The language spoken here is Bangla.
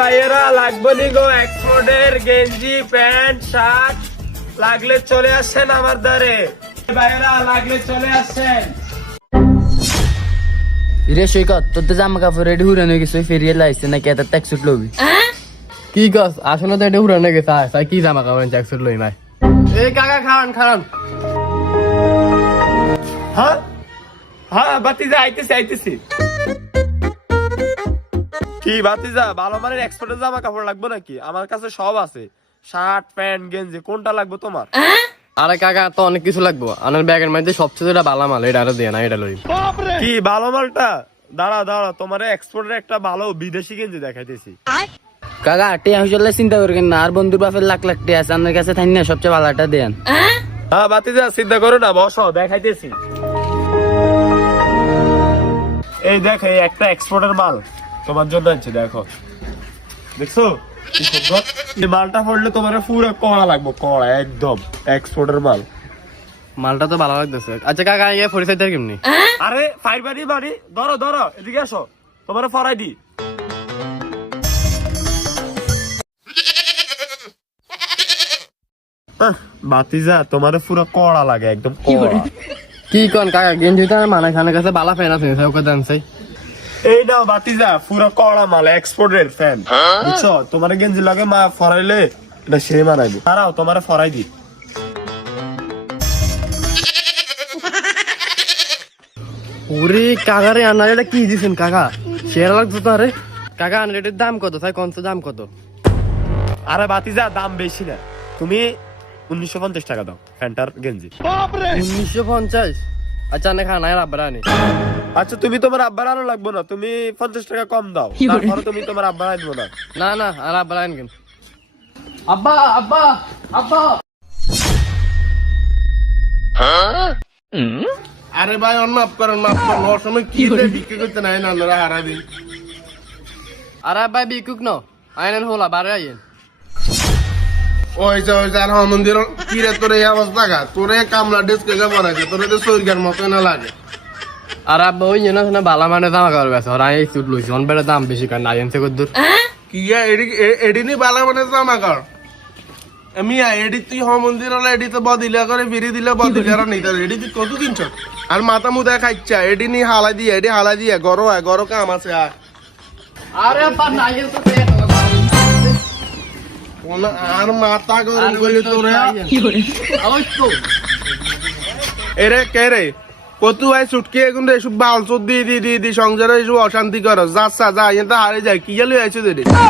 ভাইয়েরা লাগবে নি গো এক্সপোর্টের গেঞ্জি প্যান্ট শার্ট লাগলে চলে আসেন আমার দ্বারে। ভাইয়েরা লাগলে চলে আসেন। রে সৈকত তোর তো জামা কাপড় রেডি হুরানো গেছে ফেরিয়ে লাইছে নাকি এত ট্যাক্স উঠ লবি কি কস আসলে তো এটা উড়ানো গেছে তাই কি জামা কাপড় জ্যাকসুট লই নাই এই কাকা খান হ্যাঁ হ্যাঁ বাতিজা আইতেছি কি বাতিজা ভালো মানের এক্সপোর্টের জামা কাপড় লাগবে নাকি? আমার কাছে সব আছে, শার্ট প্যান্ট গেঞ্জি, কোনটা লাগবে তোমার? আরে কাকা তো অনেক কিছু লাগবো আমার ব্যাগের মধ্যে সবচেয়ে ভালো মাল এটা আরো দিয়ে না এটা লই কি ভালো মালটা? দাঁড়া তোমার এক্সপোর্টের একটা ভালো বিদেশি গেঞ্জি দেখাইতেছি। কাকা টিয়া হইলে চিন্তা করবেন না, আর বন্ধুর বাপের লাখ লাখ টিয়া আছে আপনার কাছে থাই না, সবচেয়ে ভালোটা দেন। হ্যাঁ বাতিজা চিন্তা করো না, বসো দেখাইতেছি। এই দেখ এই একটা এক্সপোর্টের মাল তোমার জন্য আনছি, দেখো দেখছো কি সুন্দর। এই মালটা পড়লে তোমার পুরো কড়া লাগবে, কড়া একদম এক্সপোর্টের মাল। মালটা তো ভালো লাগতেছে। আচ্ছা কাকা ইয়ে পরিচয়টা কেমনি? আরে ফাইবারি বাড়ি ধরো এদিকে আসো, তোমার ফরাই দি। বাতিজা তোমার পুরো কড়া লাগে একদম কড়া। কি কোন কাকা গেঞ্জিটা মানে খানের কাছে বালা ফ্যান আছে ওকে দেন চাই। এই নাও বাতিজা পুরো কড়া মাল এক্সপোর্টের ফ্যান, বুঝছো? তোমার গেঞ্জি লাগে মা ফরাইলে এটা সে মানাইবো। দাঁড়াও তোমার ফরাই দি। ওরে কাকা রে আনার এটা কি দিছেন কাকা? শেয়ার লাগতো তো। আরে কাকা আনার এটার দাম কত? তাই কোন দাম কত? আরে বাতিজা দাম বেশি না, তুমি 1950 টাকা দাও ফ্যান্টার গেঞ্জি। 1950? আচ্ছা না খানা আব্বার আনি। আচ্ছা তুমি তোমার আব্বার আনো লাগবে না, তুমি 50 টাকা কম দাও, তারপরে তুমি তোমার আব্বার আনবো না। না আর আব্বার আনি কেন? আব্বা আরে ভাই মাফ করেন ওর সময় কি বিক্রি করতে নাই না আপনারা হারাবি। আর আব্বাই বিকুক ন আইনেন হলা বারে আইন। ওই আর মন্দির কি রে তোর এই অবস্থা গা? তোরে কামলা ডেস্কে যাবো নাকি? তোরে তো শরীর মতো না লাগে। আর আব্বা ওই না বালা মানে জামা কাপড় বেছে আর এই চুট লইছি অন বেড়ে দাম বেশি কারণ আইনছে কদ্দুর কি এডিনি বালা মানে জামা কর আমি এডি তুই মন্দির হলে এডি তো বদিলা করে ফিরি দিলে বদিলার নিতে এডি তুই কত কিনছ? আর মাথা মুদা খাইছা এডি নি হালা দিয়ে এডি হালা দিয়ে গরো কাম আছে। আরে আব্বা নাইল তো আর মাথা গরম করলি তোরে ওই তো এরে কে রে কত ভাই ছুটকি এখন এসব বাল চোদ দিয়ে সংসারে এসব অশান্তি করো। যা এতে হারে যায় কি জালি আইছো